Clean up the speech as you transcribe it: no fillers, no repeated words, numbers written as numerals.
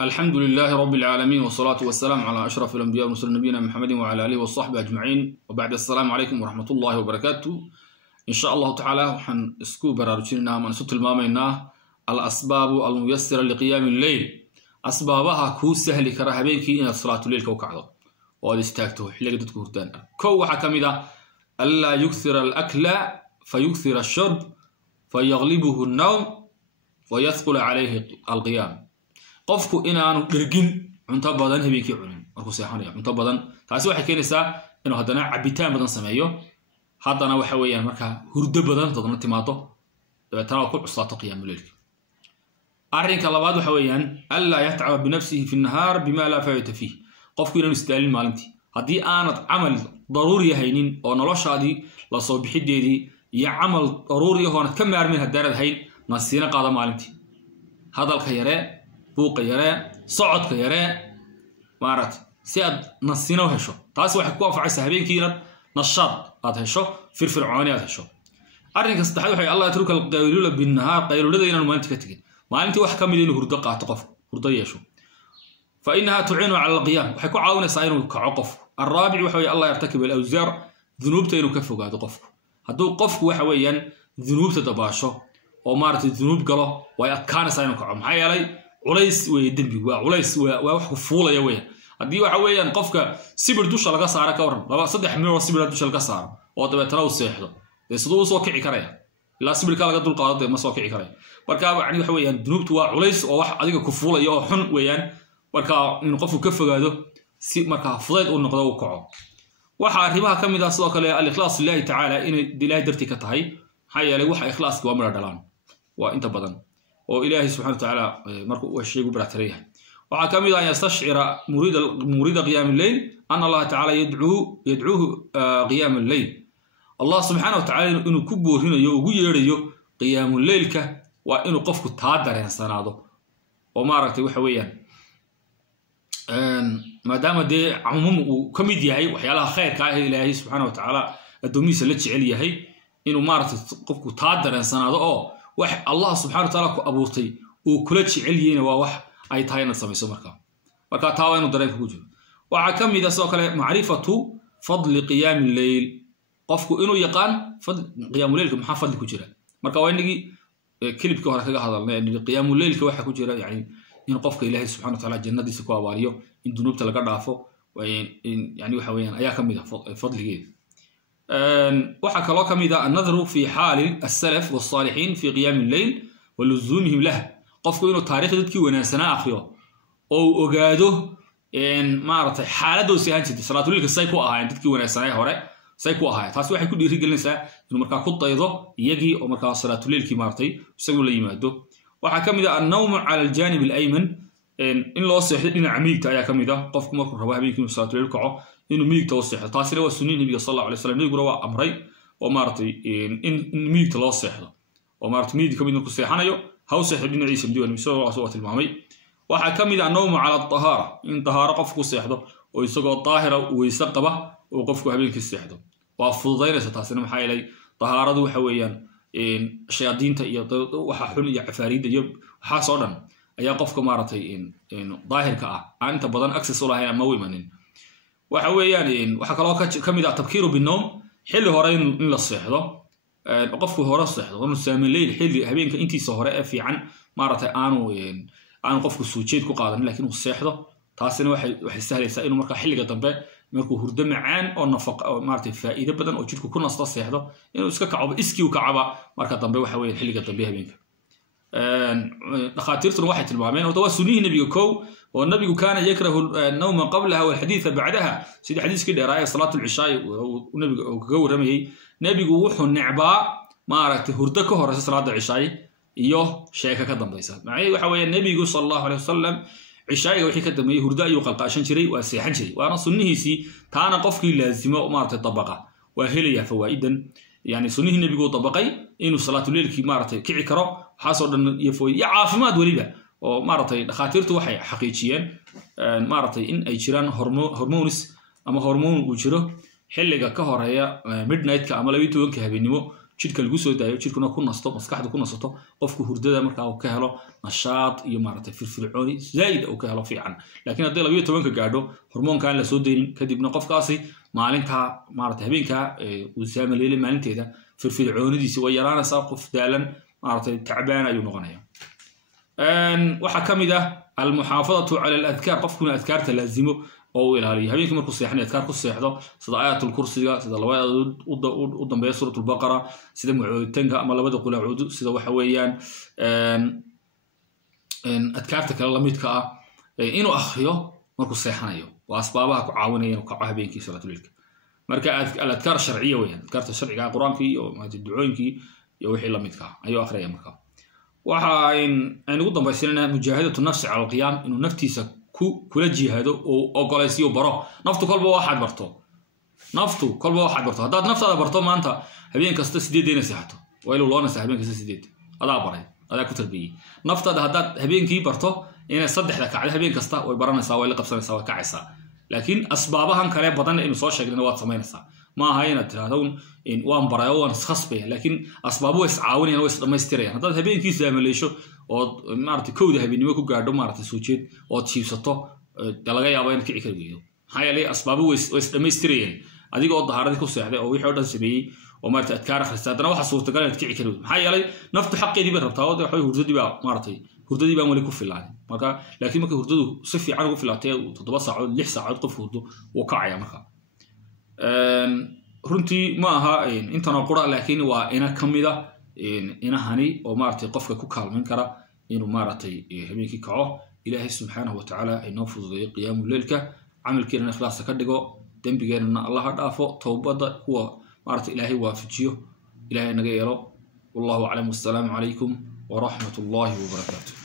الحمد لله رب العالمين والصلاة والسلام على أشرف الأنبياء ورسل نبينا محمد وعلى آله وصحبه أجمعين وبعد السلام عليكم ورحمة الله وبركاته إن شاء الله تعالى وحن اسكو براروجينا من سوت المامينا الأسباب الميسرة لقيام الليل أسبابها كو سهل كرهبينك إن صلاة الليل كو كعضو والاستاكتو حلقة تذكرتان كو حكمدا ألا يكثر الأكل فيكثر الشرب فيغلبه النوم ويثقل عليه القيام qofku inaanu dhirgin cunto badan habeenkii cunin markuu seexanayo cunto badan taasi waxay keenaysaa inuu hadana cabitaan badan sameeyo hadana waxa weeyaan marka hurdo badan dadna timaado dabeetana ku cuslaato qiyaamul leylka arrinka labaad waxa weeyaan alla yat'aba bi nafsihi fi an-nahar bima la fa'ita fi qofku inuu istaalin maalintii hadii aanad amal daruuri haynin oo noloshaadii la soo bixideedii iyo amal daruuri ah oo ka maarmin hadarad hayn nasiina qaada maalintii hadalka yare buuqa yare socodka yare maarad si aad nasino hesho taas waxay ku anfacaysaa habeenkii inaad nashaad aad hesho firfircooni aad hesho arrinka saddexaad waxay Allah yatruka al-qaylula bin-nahar qaylulada inaan maalintii ka tagin maalintii wax kamid inuu hurdo qaato qof hurdo yeesho fa innaha tu'inu 'ala al-qiyam waxay ku caawinaysaa inuu kaco qof الرابع waxay Allah yartakib al-awzar dhunubta inuu ka fogaado qofku haduu qofku waxa weeyaan dhunubta dabaasho oo maartay dhunub galo way adkaanaysaa inuu kaco maxay yeelay culays way dambi waa culays waa wax ku fuulaya weeyaan hadii waxa weeyaan qofka sibir dusha laga saaro ka waran laba saddex meel sibir dusha laga saaro oo dabeetana uu seexdo sidoo soo kici karaya ilaa sibirka laga dul qaado ma soo kici karaya marka yani waxa weeyaan dunuubtu waa culays oo wax adiga ku fuulaya oo xun weeyaan marka in qofku ka fogaado si marka fudeed uu noqdo uu kaco waxa arrimaha kamid ah sidoo kale al-ikhlaas lillahi ta'ala in dilaa darti ka tahay maxay yeelay waxa ikhlaaska waa mara dhalaan waa inta badan وإلهي سبحانه وتعالى مركو وشيء براتريه وحكم أن يستشعر مريد قيام الليل أن الله تعالى يدعوه قيام الليل الله سبحانه وتعالى إنه كبور هنا يريو قيام الليل وإنه قفك تعذر إنسانه وما رأيت وحويا ما دام دي عموم وكميديا هي وحيالها خير كاه إلهي سبحانه وتعالى الدميس اللي تعليها هي إنه ما رأيت قفك تعذر إنسانه wax Allah subhanahu wa ta'ala ku abuurtay oo kula jecelyeen waa wax ay tahay in samayso marka taa inuu dareenka ku jiro waxa kamid ah soo kale macrifatu fadli qiyam al-layl qofku inuu yaqaan fadl qiyam al-layl maxaa fadli ku jira marka waa inagii kilibka hore kaga hadalnay in qiyam al-layl waxa ku jira in qofka Ilaahay subhanahu wa ta'ala jannadiisa ku abaariyo in dunuubta laga dhaafo yani waxa weeyaan ayaa kamid ah fadligeeda waxa kaloo kamida an-nadhru fi hal as-salaf was-salihin fi qiyam al-layl wa luzumihim lah qofku inuu taariikhda dadkii wanaagsanaa akhriyo oo ogaado maartay xaaladooda si aan jirtay salaatu leelka say ku ahaayeen dadkii wanaagsanaa hore say ku ahaayeen taas waxay ku dhiirigelinaysaa inuu markaa ku daydo iyagii oo markaa salaatu leelkii maartay isagu la yimaado waxa kamida an-nawm 'ala al-janib al-ayman in loo seexdo dhinaca midigta ayaa kamida qofku markuu rabo habeenkii inuu salaatu leel kaco inuu midigta oo seexdo taasina waa sunnah nabiga sallallahu alayhi wasallam nabigu waa amray oo maartay in midigta loo seexdo oo maartay midig kamid ku seexanayo haw seexdo dhinaciisa diiwan misoo soo tilmaamay waxa kamid ah nawm 'ala at-tahara in tahara qofku seexdo oo isagoo taahira weysa qaba oo qofku habeenkii seexdo waa fududaynaysa taasina maxay yeelay taharadu waxa weeyaan shayaadiinta iyo waxa xun iyo cafaariida iyo waxa soo dhan ayaa qofka maartay daahirka ah anta badan access u lahayn ama wiimanin waxa weeyaan waxa kaloo kamid ah tabkiiru bin-nawm xilli hore in la seexdo qofku hore seexdo inuu saamay leyl xilli habeenka intiisa hore ee fiican maartay aanu qofku soo jeed ku qaadan laakiin uu seexdo taasina waxay sahlaysaa inuu marka xilliga dambe markuu hurdo macaan oo nafaqo maartay faa'iido badan oo jidhku ku nasto seexdo inuu iska kaco iskii u kacaba marka dambe waxa weeyaan xilliga dambe habeenka دخاتيرتنا واحد المامين وتوا سنيه النبي كو والنبي كان يكره النوم قبلها والحديث بعدها سيد حديث كده راي صلاه العشاء والنبي كو رمي نبي وحو نعبا ما رأيت هردك هو صلاه العشاء iyo sheeka ka dambaysa macay waxa weeyaan nabigu sallallahu alayhi wasallam cishaaga wixii ka dambeeyay hurda ayuu qalqaashan jiray waa seexan jiray waana sunnihiisi taana qofkii laazimo maartay tabaqa waa helaya fawaa'idan يعني سنه النبي قو طبقي إنه صلاة الليل كي مارتي كعي كرو حاصل يفوي يعافمات وليبا ومارتي خاطرته وحي حقيقيا مارتي إن أي جيران هرمونس أما هرمون وجره حلقة كهر هي ميد نايت كعمل بيتو كهبينيمو jidhka lagu soo daayo jidhkuna ku nasto maskaxdu ku nasto qofku hurdada markaa uu ka helo nashaad iyo maaragtay firfircooni zaid uu ka helo fiican laakiin haddii 12 ka gaadho hormoonka aan la soo deynin kadibna qofkaasi maalinta maaragtay habeenka uu saamaleelay maalinteeda firfircoonidiisa way yaraanaysaa qof daalan maaragtay tacbaan ayuu noqonayaa waxa kamid ah almuhaafadatu ala al-adhkar qofkuna adkaarta laazimo oo ilaaliyo habeenkii markuu seexan adkaar ku seexdo sida aayatul kursiga sida labada u dambeeya suuratul baqara sida mu'awwidtanka ama labada qul a'uudu sida waxa weeyaan adkaarta kale la midka ah inuu akhriyo markuu seexanayo waa asbaabaha ku caawinaya inuu kaco habeenkii salaatul leylka marka al-adkaar sharciyo weeyaan adkaarta sharciga quraanka iyo ducooyinkii iyo wixii la midka ah ayuu akhriyay markaa waxa ay ugu dambaysanaa mujaahadatu nafsi ala qiyam inuu naftiisa kula jihaado oo ogolaysiyo baro naftu kolba waxaad barto haddaad naftaada barto maanta habeen kasta 8 seexato waa ilaa loona habeen kasta 8 adaa baray adaa ku tarbiyay naftaada haddaad habeenkii barto inay 3 kacdo habeen kasta way baranaysaa way la qabsanaysaa way kacaysaa laakiin asbaabahan kale badan inuu soo sheegna waad samaynaysaa ما هاي نتهاون إن وان برايو وان خصبه لكن أسبابه يسعوني أنا ويستمسترين هذا هبين كيس عمليشوا أو مارتي كود هبين ما كود قاعدوا مارتي سوتشيت أو تشيف سطو تلاقي يابين كي يكربيه هاي اللي أسبابه ويستمسترين هذيك أو ظهر هذيك الساعة أو يحاول تسبيه ومارتي أذكار خلصت أنا واحد صورة قال كي يكربيه هاي اللي نفط حقي دي بربطها وده حي هردي بقى مارتي هردي بقى ملكه في العالم مكا لكن مكا هردو صفي عنه في العتاء وتتبص عود لحسة عود قف هردو وقع مكا runtii ma aha intana qura laakiin waa ina kamida inahani oo maartay qofka ku kaalmin kara inuu maartay habeenkii kaco ilaahay subhanahu wa ta'ala inoo fududeeyo qiyaamul leelka amalkeena ikhlaas ka dhigo dambigeena Allah dhaafo toobada kuwa maartay ilaahay waafajiyo ilaahay naga yeelo wallahu a'lam wassalamu alaykum wa rahmatullahi wa barakatuh